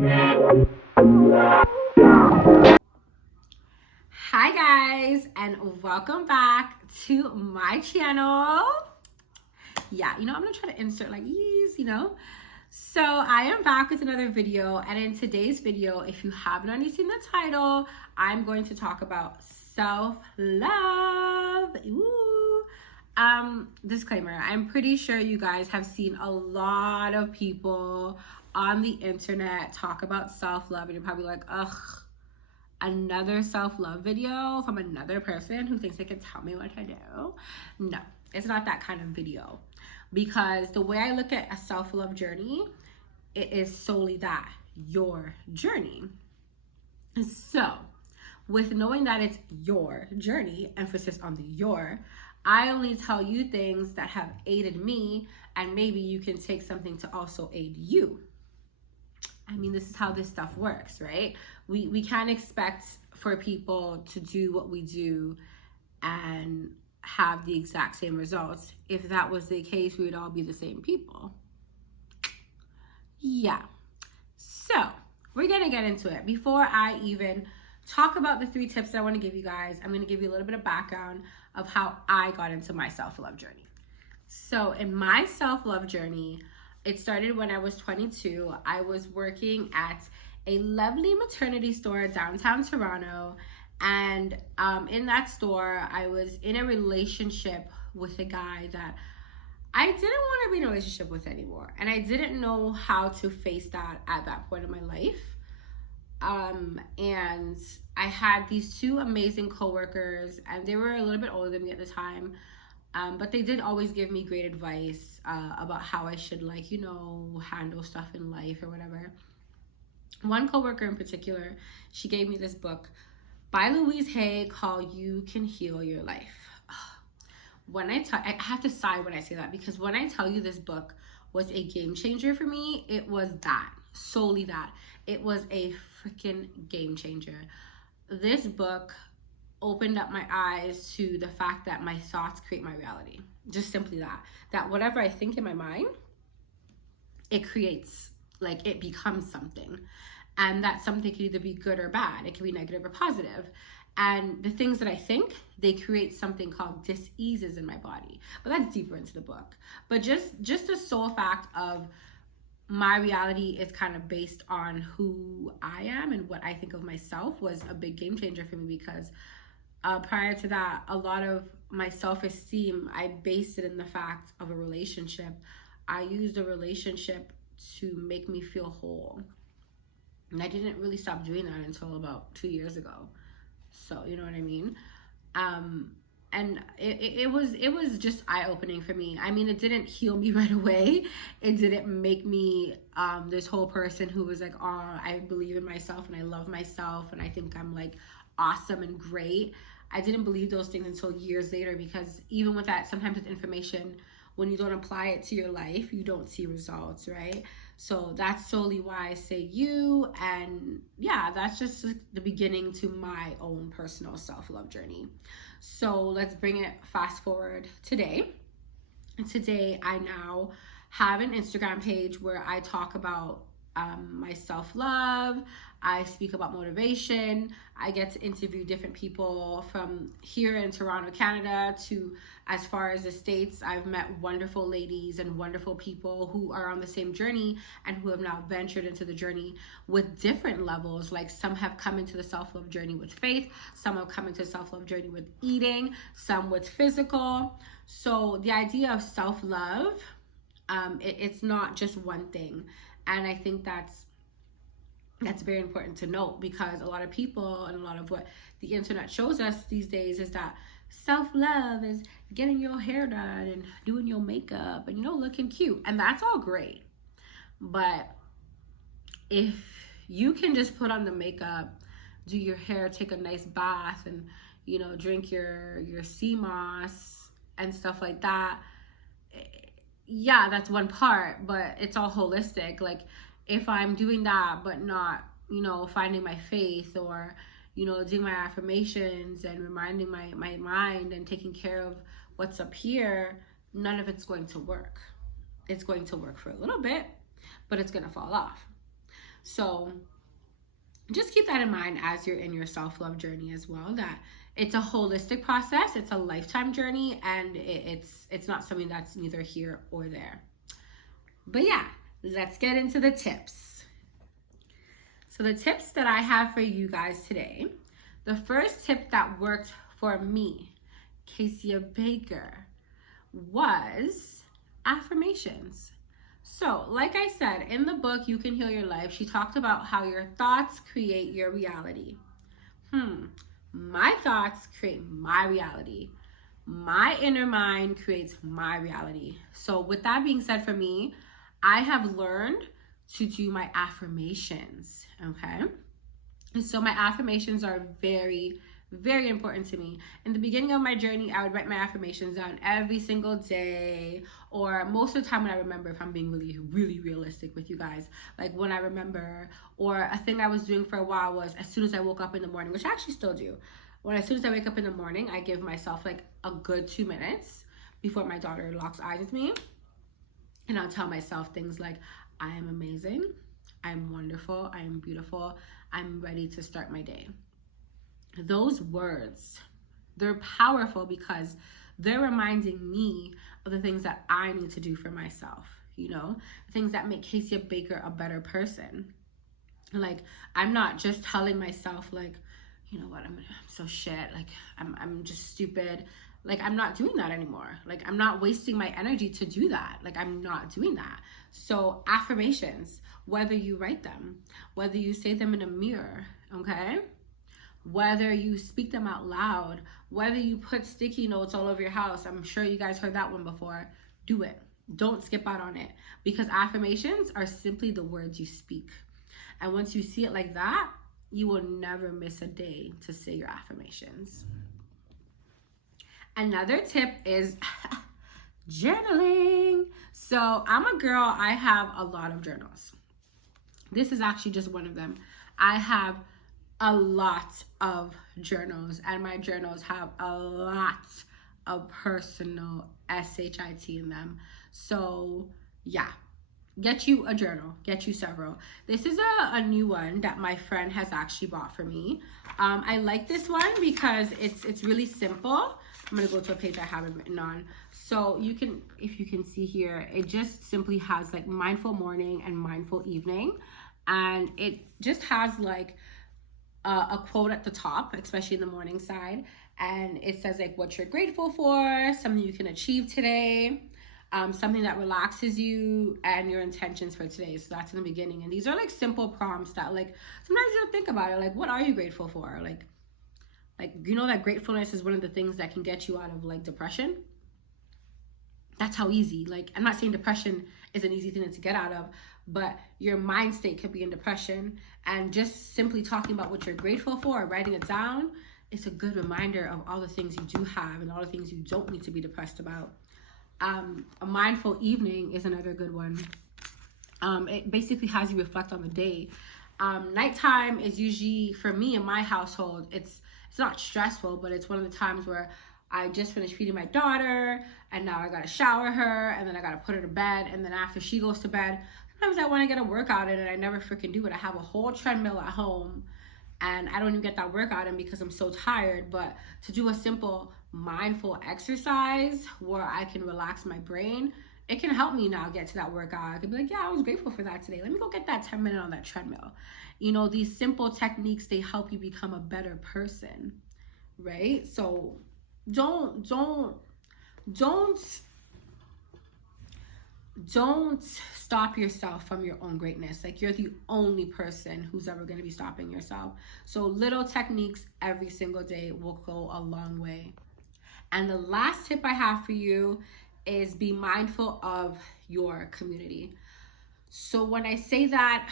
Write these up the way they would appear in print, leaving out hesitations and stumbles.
Hi guys, and welcome back to my channel. Yeah, I'm gonna try to insert like these, So I am back with another video, and in today's video, if you haven't already seen the title, I'm going to talk about self-love. Disclaimer, I'm pretty sure you guys have seen a lot of people on the internet talk about self-love, and you're probably like, ugh, another self-love video from another person who thinks they can tell me what to do. No, it's not that kind of video, because the way I look at a self-love journey, it is solely that, your journey. So with knowing that it's your journey, emphasis on the your, I only tell you things that have aided me, and maybe you can take something to also aid you. I mean, this is how this stuff works, right? We can't expect for people to do what we do and have the exact same results. If that was the case, we would all be the same people. Yeah. So we're going to get into it. Before I even talk about the 3 tips that I want to give you guys, I'm going to give you a little bit of background of how I got into my self-love journey. So in my self-love journey, it started when I was 22. I was working at a lovely maternity store downtown Toronto. And in that store, I was in a relationship with a guy that I didn't want to be in a relationship with anymore. And I didn't know how to face that at that point in my life. And I had these 2 amazing coworkers, and they were a little bit older than me at the time. But they did always give me great advice about how I should, handle stuff in life or whatever. One coworker in particular, she gave me this book by Louise Hay called You Can Heal Your Life. I have to sigh when I say that, because when I tell you this book was a game changer for me, it was that, solely that. It was a freaking game changer. This book opened up my eyes to the fact that my thoughts create my reality. Just simply that whatever I think in my mind, it creates, it becomes something. And that something can either be good or bad. It can be negative or positive. And the things that I think, they create something called dis-eases in my body. But that's deeper into the book. But just the sole fact of my reality is kind of based on who I am and what I think of myself was a big game changer for me, because prior to that, a lot of my self-esteem, I based it in the fact of a relationship. I used a relationship to make me feel whole. And I didn't really stop doing that until about 2 years ago. So, you know what I mean? And it was just eye-opening for me. I mean, it didn't heal me right away. It didn't make me this whole person who was like, oh, I believe in myself and I love myself and I think I'm awesome and great. I didn't believe those things until years later, because even with that, sometimes with information, when you don't apply it to your life, you don't see results, right? So that's solely why I say you. And yeah, that's just the beginning to my own personal self-love journey. So let's bring it fast forward today. And today I now have an Instagram page where I talk about my self-love. I speak about motivation. I get to interview different people from here in Toronto, Canada, to as far as the States. I've met wonderful ladies and wonderful people who are on the same journey and who have now ventured into the journey with different levels. Like, some have come into the self-love journey with faith, some have come into the self-love journey with eating, some with physical. So the idea of self-love, it's not just one thing. And I think that's very important to note, because a lot of people and a lot of what the internet shows us these days is that self-love is getting your hair done and doing your makeup and, looking cute. And that's all great. But if you can just put on the makeup, do your hair, take a nice bath, and, drink your sea moss and stuff like that, yeah, that's one part, but it's all holistic. Like, if I'm doing that but not, finding my faith, or, doing my affirmations and reminding my mind and taking care of what's up here, none of it's going to work. It's going to work for a little bit, but it's going to fall off. So just keep that in mind as you're in your self-love journey as well, that it's a holistic process, it's a lifetime journey, and it's not something that's neither here or there. But yeah, let's get into the tips. So the tips that I have for you guys today, the first tip that worked for me, Casey Baker, was affirmations. So, like I said, in the book, You Can Heal Your Life, she talked about how your thoughts create your reality. My thoughts create my reality. My inner mind creates my reality. So, with that being said, for me, I have learned to do my affirmations, okay? And so my affirmations are very, very important to me. In the beginning of my journey, I would write my affirmations down every single day, or most of the time when I remember, if I'm being really, really realistic with you guys, like when I remember. Or a thing I was doing for a while was, as soon as I woke up in the morning, which I actually still do, as soon as I wake up in the morning, I give myself like a good 2 minutes before my daughter locks eyes with me, and I'll tell myself things like, I am amazing, I'm wonderful, I am beautiful, I'm ready to start my day. Those words, they're powerful because they're reminding me of the things that I need to do for myself, things that make Casey Baker a better person. Like, I'm not just telling myself, like, you know what, I'm so shit, like, I'm just stupid. Like, I'm not doing that anymore. Like, I'm not wasting my energy to do that. Like, I'm not doing that. So affirmations, whether you write them, whether you say them in a mirror, okay? Whether you speak them out loud, whether you put sticky notes all over your house, I'm sure you guys heard that one before, do it. Don't skip out on it, because affirmations are simply the words you speak. And once you see it like that, you will never miss a day to say your affirmations. Another tip is journaling. So I'm a girl, I have a lot of journals. This is actually just one of them. I have a lot of journals, and my journals have a lot of personal SHIT in them. So yeah, get you a journal, get you several. This is a new one that my friend has actually bought for me. I like this one because it's really simple. I'm gonna go to a page I have it written on. So you can, if you can see here, it just simply has like mindful morning and mindful evening. And it just has like a quote at the top, especially in the morning side. And it says like what you're grateful for, something you can achieve today, something that relaxes you, and your intentions for today. So that's in the beginning. And these are like simple prompts that like sometimes you don't think about it. Like, what are you grateful for? Like that gratefulness is one of the things that can get you out of like depression. That's how easy. Like, I'm not saying depression is an easy thing to get out of, but your mind state could be in depression, and just simply talking about what you're grateful for or writing it down, it's a good reminder of all the things you do have and all the things you don't need to be depressed about. A mindful evening is another good one. It basically has you reflect on the day. Nighttime is usually, for me in my household, it's not stressful, but it's one of the times where I just finished feeding my daughter, and now I gotta shower her, and then I gotta put her to bed, and then after she goes to bed, sometimes I want to get a workout in, and I never freaking do it. I have a whole treadmill at home, and I don't even get that workout in because I'm so tired. But to do a simple mindful exercise where I can relax my brain, it can help me now get to that workout. I can be like, yeah, I was grateful for that today. Let me go get that 10 minutes on that treadmill. These simple techniques, they help you become a better person, right? So don't stop yourself from your own greatness. Like, you're the only person who's ever going to be stopping yourself. So little techniques every single day will go a long way. And the last tip I have for you is be mindful of your community. So when I say that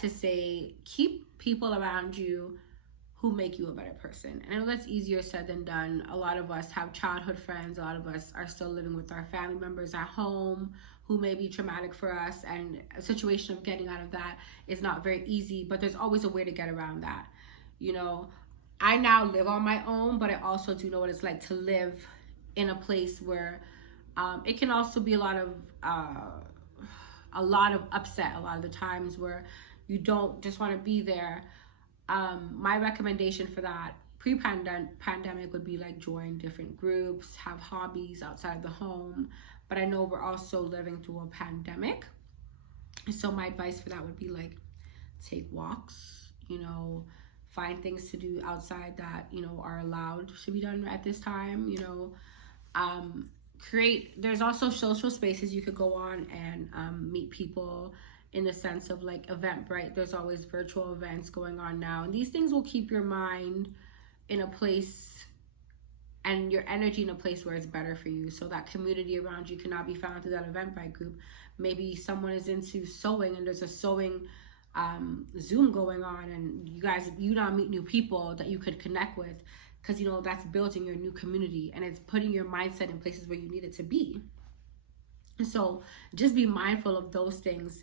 to say, keep people around you who make you a better person. And I know that's easier said than done. A lot of us have childhood friends. A lot of us are still living with our family members at home who may be traumatic for us. And a situation of getting out of that is not very easy, but there's always a way to get around that. I now live on my own, but I also do know what it's like to live in a place where it can also be a lot of upset a lot of the times, where you don't just want to be there, my recommendation for that pre-pandemic would be like join different groups, have hobbies outside the home. But I know we're also living through a pandemic, so my advice for that would be like take walks, find things to do outside that are allowed to be done at this time. There's also social spaces you could go on and meet people, in the sense of like Eventbrite. There's always virtual events going on now, and these things will keep your mind in a place and your energy in a place where it's better for you. So that community around you cannot be found through that Eventbrite group. Maybe someone is into sewing and there's a sewing Zoom going on, and you now meet new people that you could connect with, because that's building your new community, and it's putting your mindset in places where you need it to be. So just be mindful of those things.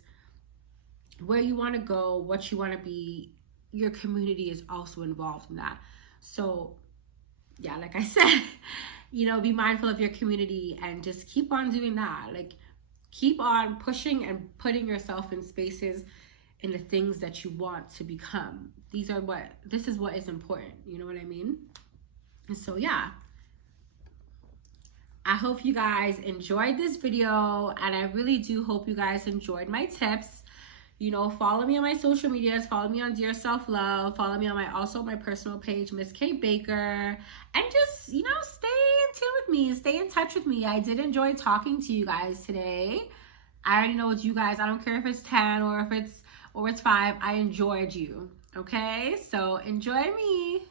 Where you want to go, what you want to be, your community is also involved in that. So yeah, like I said, be mindful of your community and just keep on doing that. Like keep on pushing and putting yourself in spaces, in the things that you want to become. This is what is important. You know what I mean? And so yeah, I hope you guys enjoyed this video, and I really do hope you guys enjoyed my tips. Follow me on my social medias. Follow me on Dear Self Love. Follow me on my personal page, Miss K Baker. And just, stay in tune with me. Stay in touch with me. I did enjoy talking to you guys today. I already know it's you guys. I don't care if it's 10 or if it's 5. I enjoyed you. Okay? So enjoy me.